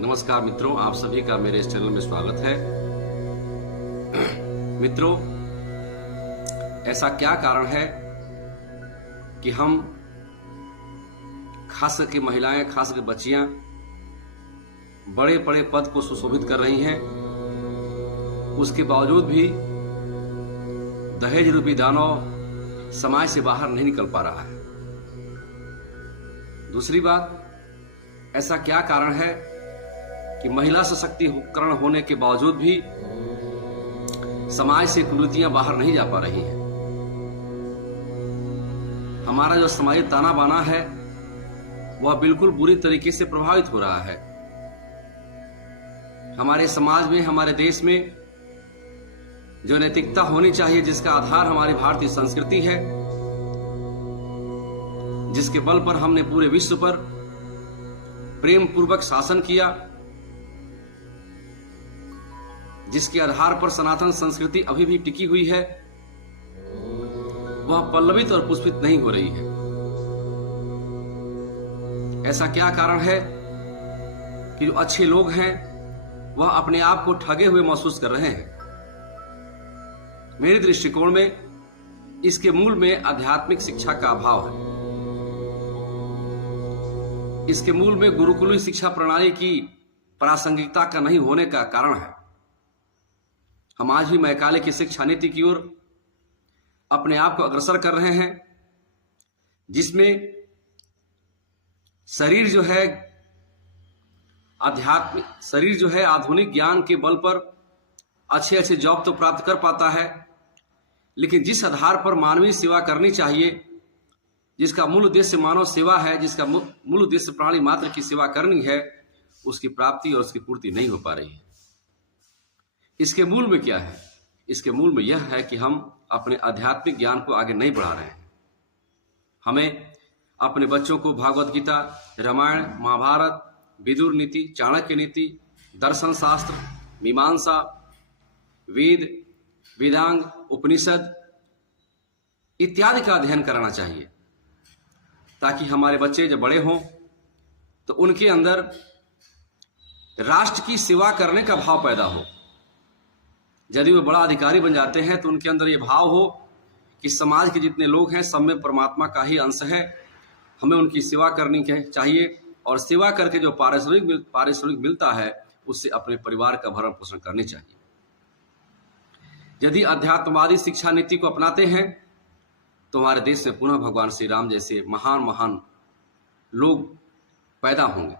नमस्कार मित्रों, आप सभी का मेरे इस चैनल में स्वागत है। मित्रों, ऐसा क्या कारण है कि हम खास करके महिलाएं, खास करके बच्चियां बड़े बड़े पद को सुशोभित कर रही हैं, उसके बावजूद भी दहेज रूपी दानव समाज से बाहर नहीं निकल पा रहा है। दूसरी बात, ऐसा क्या कारण है कि महिला सशक्तिकरण होने के बावजूद भी समाज से कुरीतियां बाहर नहीं जा पा रही हैं। हमारा जो सामाजिक ताना बाना है वह बिल्कुल बुरी तरीके से प्रभावित हो रहा है। हमारे समाज में, हमारे देश में जो नैतिकता होनी चाहिए, जिसका आधार हमारी भारतीय संस्कृति है, जिसके बल पर हमने पूरे विश्व पर प्रेम पूर्वक शासन किया, जिसके आधार पर सनातन संस्कृति अभी भी टिकी हुई है, वह पल्लवित और पुष्पित नहीं हो रही है। ऐसा क्या कारण है कि जो अच्छे लोग हैं वह अपने आप को ठगे हुए महसूस कर रहे हैं? मेरे दृष्टिकोण में इसके मूल में आध्यात्मिक शिक्षा का अभाव है। इसके मूल में गुरुकुलीय शिक्षा प्रणाली की प्रासंगिकता का नहीं होने का कारण है। हम आज भी मैकाले की शिक्षा नीति की ओर अपने आप को अग्रसर कर रहे हैं, जिसमें शरीर जो है आधुनिक ज्ञान के बल पर अच्छे अच्छे जॉब तो प्राप्त कर पाता है, लेकिन जिस आधार पर मानवीय सेवा करनी चाहिए, जिसका मूल उद्देश्य मानव सेवा है, जिसका मूल उद्देश्य प्राणी मात्र की सेवा करनी है, उसकी प्राप्ति और उसकी पूर्ति नहीं हो पा रही है। इसके मूल में क्या है? इसके मूल में यह है कि हम अपने आध्यात्मिक ज्ञान को आगे नहीं बढ़ा रहे हैं। हमें अपने बच्चों को भागवत गीता, रामायण, महाभारत, विदुर नीति, चाणक्य नीति, दर्शन शास्त्र, मीमांसा, वेद, वेदांग, उपनिषद इत्यादि का अध्ययन कराना चाहिए, ताकि हमारे बच्चे जब बड़े हों तो उनके अंदर राष्ट्र की सेवा करने का भाव पैदा हो। यदि वे बड़ा अधिकारी बन जाते हैं तो उनके अंदर ये भाव हो कि समाज के जितने लोग हैं सब में परमात्मा का ही अंश है, हमें उनकी सेवा करनी चाहिए, और सेवा करके जो पारिश्रमिक मिलता है उससे अपने परिवार का भरण पोषण करनी चाहिए। यदि अध्यात्मवादी शिक्षा नीति को अपनाते हैं तो हमारे देश में पुनः भगवान श्री राम जैसे महान महान लोग पैदा होंगे।